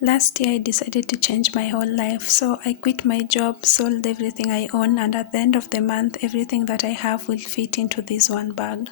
Last year, I decided to change my whole life, so I quit my job, sold everything I own, and at the end of the month, everything that I have will fit into this one bag.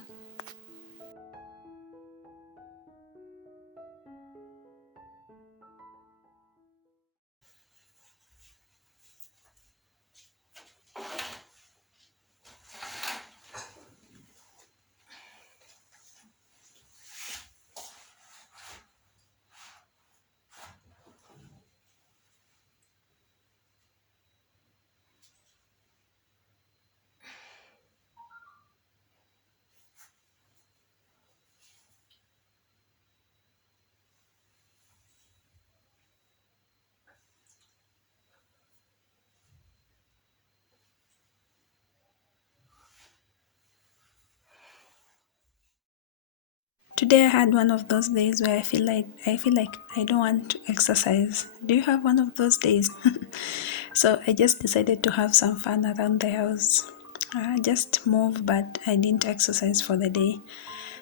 Today I had one of those days where I feel like I don't want to exercise. Do you have one of those days? So I just decided to have some fun around the house. Just move, but I didn't exercise for the day.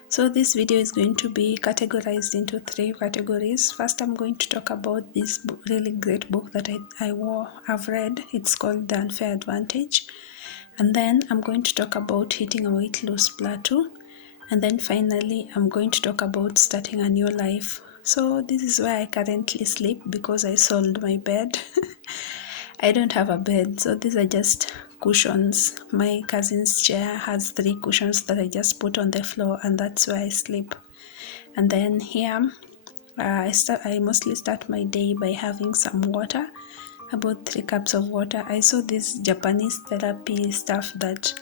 So this video is going to be categorized into 3 categories. First, I'm going to talk about this really great book that I've read. It's called The Unfair Advantage. And then I'm going to talk about hitting a weight loss plateau. And then finally, I'm going to talk about starting a new life. So this is where I currently sleep because I sold my bed. I don't have a bed, so these are just cushions. My cousin's chair has 3 cushions that I just put on the floor, and that's where I sleep. And then here, I mostly start my day by having some water, about 3 cups of water. I saw this Japanese therapy stuff that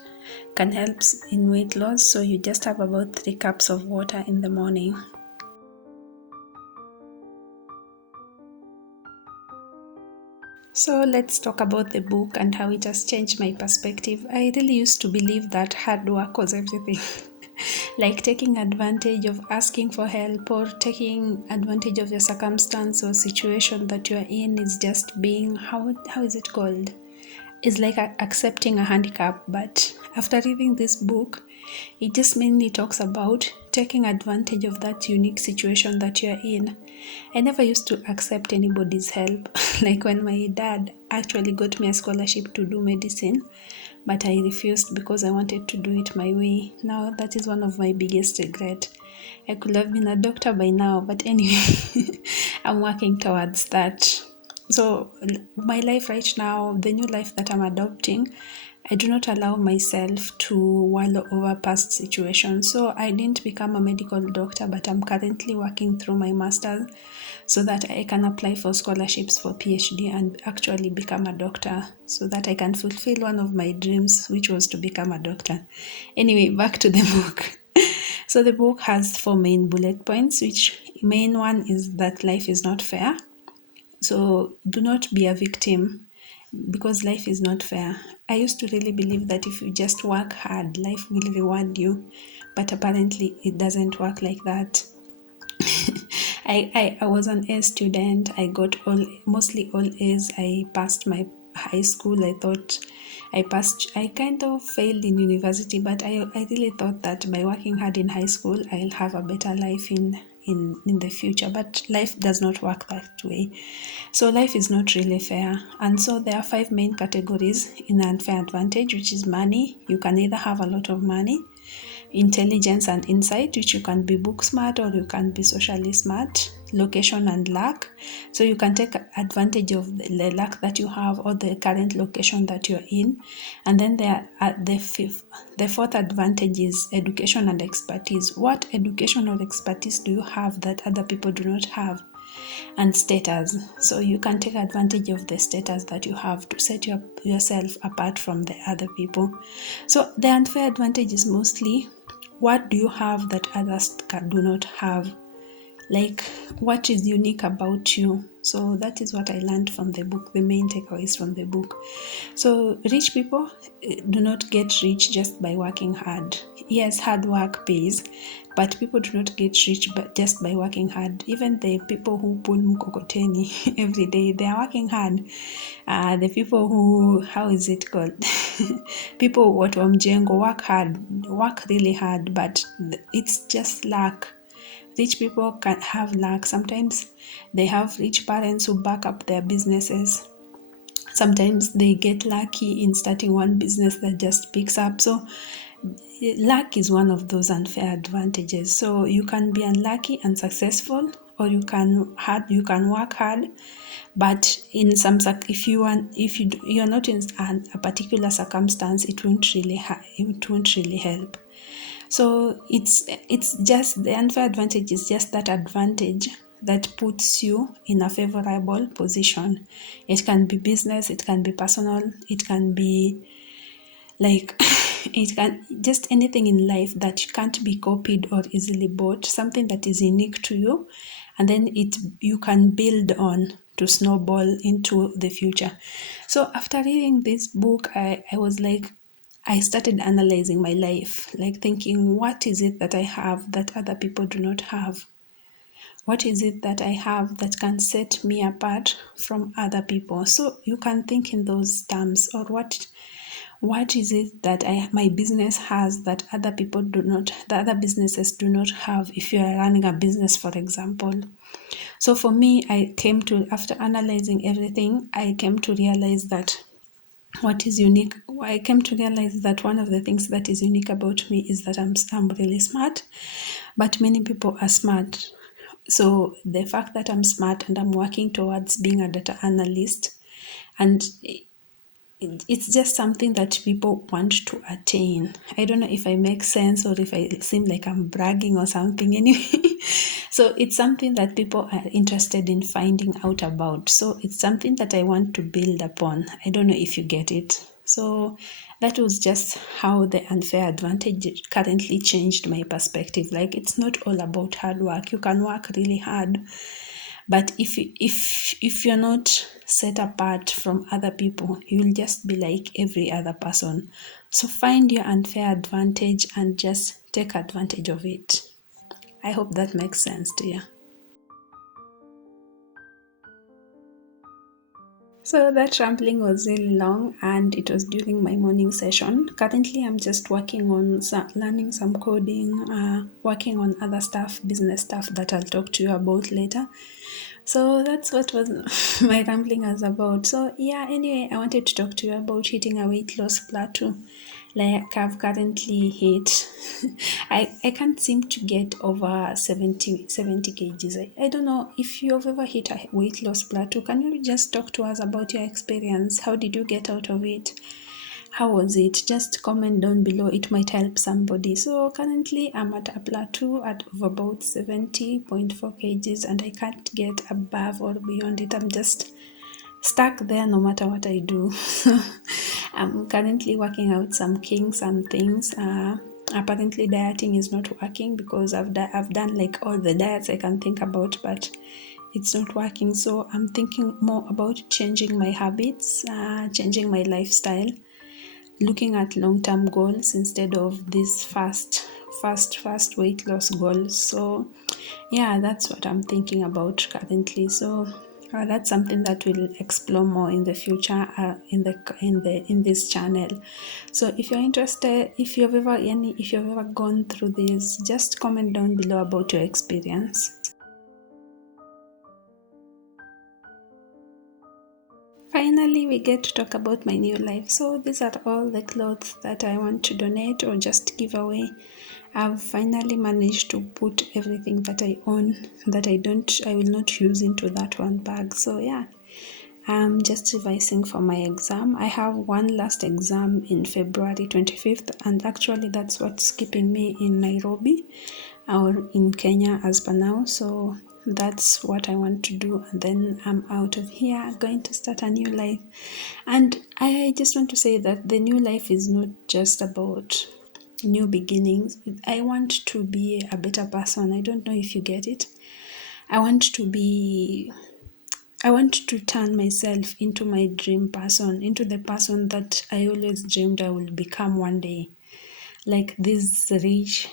can help in weight loss, so you just have about 3 cups of water in the morning. So let's talk about the book and how it has changed my perspective. I really used to believe that hard work was everything. Like taking advantage of asking for help or taking advantage of your circumstance or situation that you are in is just being, how is it called? It's like accepting a handicap. But after reading this book, it just mainly talks about taking advantage of that unique situation that you're in. I never used to accept anybody's help. Like when my dad actually got me a scholarship to do medicine, but I refused because I wanted to do it my way. Now that is one of my biggest regret. I could have been a doctor by now, but anyway, I'm working towards that. So my life right now, the new life that I'm adopting, I do not allow myself to wallow over past situations. So I didn't become a medical doctor, but I'm currently working through my master's so that I can apply for scholarships for PhD and actually become a doctor so that I can fulfill one of my dreams, which was to become a doctor. Anyway, back to the book. So the book has 4 main bullet points, which main one is that life is not fair. So do not be a victim because life is not fair. I used to really believe that if you just work hard, life will reward you. But apparently it doesn't work like that. I was an A student. I got mostly all A's. I passed my high school. I thought I passed. I kind of failed in university, but I really thought that by working hard in high school, I'll have a better life in the future. But life does not work that way. So life is not really fair. And so there are 5 main categories in unfair advantage, which is money. You can either have a lot of money, intelligence and insight, which you can be book smart or you can be socially smart, location and luck. So you can take advantage of the luck that you have or the current location that you're in. And then the fourth advantage is education and expertise. What education or expertise do you have that other people do not have? And status. So you can take advantage of the status that you have to set yourself apart from the other people. So the unfair advantage is mostly, what do you have that others do not have? Like, what is unique about you? So that is what I learned from the book, the main takeaways from the book. So rich people do not get rich just by working hard. Yes, hard work pays, but people do not get rich just by working hard. Even the people who pull mkokoteni every day, they are working hard. The people who, how is it called? People what mjengo work hard, work really hard, but it's just luck. rich people can have luck. Sometimes they have rich parents who back up their businesses. Sometimes they get lucky in starting one business that just picks up. So luck is one of those unfair advantages. So you can be unlucky and successful, or you can work hard, but in some if you're not in a particular circumstance, it won't really help. So it's just the unfair advantage is just that advantage that puts you in a favorable position. It can be business, it can be personal, it can be like it can just anything in life that can't be copied or easily bought, something that is unique to you, and then it you can build on to snowball into the future. So after reading this book, I was like, I started analyzing my life, like thinking, what is it that I have that other people do not have? What is it that I have that can set me apart from other people? So you can think in those terms, or what is it that my business has that other people do not, the other businesses do not have, if you are running a business, for example. So for me, after analyzing everything, I came to realize that what is unique, I came to realize that one of the things that is unique about me is that I'm really smart, but many people are smart. So the fact that I'm smart and I'm working towards being a data analyst, and it's just something that people want to attain. I don't know if I make sense or if I seem like I'm bragging or something anyway. So it's something that people are interested in finding out about. So it's something that I want to build upon. I don't know if you get it. So that was just how the unfair advantage currently changed my perspective. Like, it's not all about hard work. You can work really hard, but if you're not set apart from other people, you'll just be like every other person. So find your unfair advantage and just take advantage of it. I hope that makes sense to you. So that rambling was really long, and it was during my morning session. Currently, I'm just working on learning some coding, working on other stuff, business stuff that I'll talk to you about later. So that's what was my rambling was about. So yeah, anyway, I wanted to talk to you about hitting a weight loss plateau. Like, I've currently hit, I can't seem to get over 70 kgs. I don't know if you've ever hit a weight loss plateau. Can you just talk to us about your experience? How did you get out of it? How was it? Just comment down below. It might help somebody. So currently I'm at a plateau of about 70.4 kgs, and I can't get above or beyond it. I'm just stuck there no matter what I do. I'm currently working out some things. Apparently dieting is not working, because I've done like all the diets I can think about, but it's not working. So I'm thinking more about changing my habits, changing my lifestyle, looking at long-term goals instead of these fast weight loss goals. So yeah, that's what I'm thinking about currently. So that's something that we'll explore more in the future, in this channel. So if you're interested, if you've ever gone through this, just comment down below about your experience. Finally, we get to talk about my new life. So these are all the clothes that I want to donate or just give away. I've finally managed to put everything that I own that I will not use into that one bag. So yeah, I'm just revising for my exam. I have one last exam in February 25th, and actually that's what's keeping me in Nairobi or in Kenya as per now. So that's what I want to do, and then I'm out of here, going to start a new life. And I just want to say that the new life is not just about new beginnings. I want to be a better person. I don't know if you get it. I want to turn myself into my dream person, into the person that I always dreamed I will become one day. Like this rich,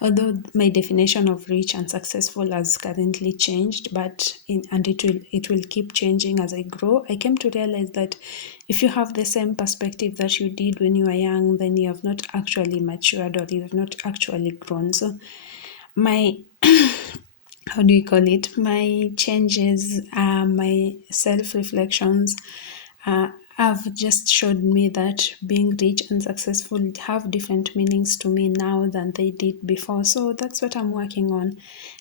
although my definition of rich and successful has currently changed, and it will keep changing as I grow. I came to realize that if you have the same perspective that you did when you were young, then you have not actually matured, or you have not actually grown. So my how do you call it, my changes, my self-reflections have just showed me that being rich and successful have different meanings to me now than they did before. So that's what I'm working on.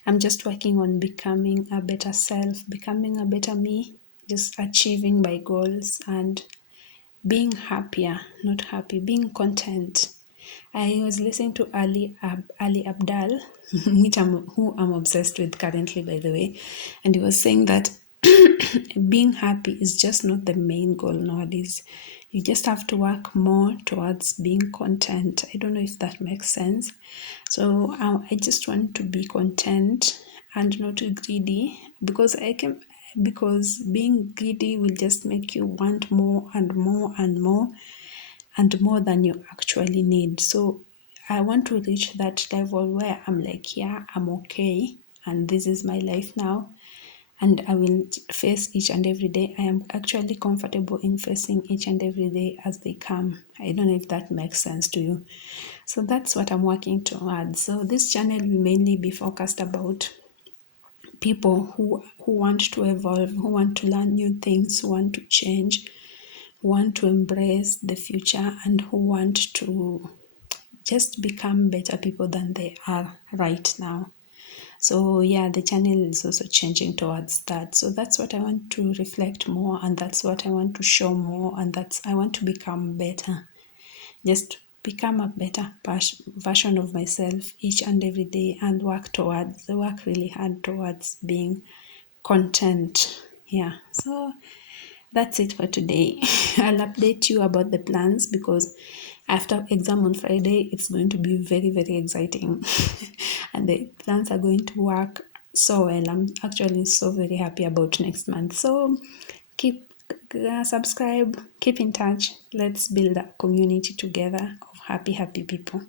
I'm just working on becoming a better self, becoming a better me, just achieving my goals and being happier, not happy, being content. I was listening to Ali Abdal, who I'm obsessed with currently, by the way, and he was saying that being happy is just not the main goal nowadays. You just have to work more towards being content. I don't know if that makes sense. So I just want to be content and not greedy, because being greedy will just make you want more and more and more and more than you actually need. So I want to reach that level where I'm like, yeah, I'm okay, and this is my life now, and I will face each and every day. I am actually comfortable in facing each and every day as they come. I don't know if that makes sense to you. So that's what I'm working towards. So this channel will mainly be focused about people who want to evolve, who want to learn new things, who want to change, who want to embrace the future, and who want to just become better people than they are right now. So yeah, the channel is also changing towards that. So that's what I want to reflect more, and that's what I want to show more, and that's I want to become better. Just become a better version of myself each and every day, and work really hard towards being content. Yeah. So that's it for today. I'll update you about the plans, because after exam on Friday, it's going to be very, very exciting. And the plans are going to work so well. I'm actually so very happy about next month. So keep subscribe, keep in touch. Let's build a community together of happy, happy people.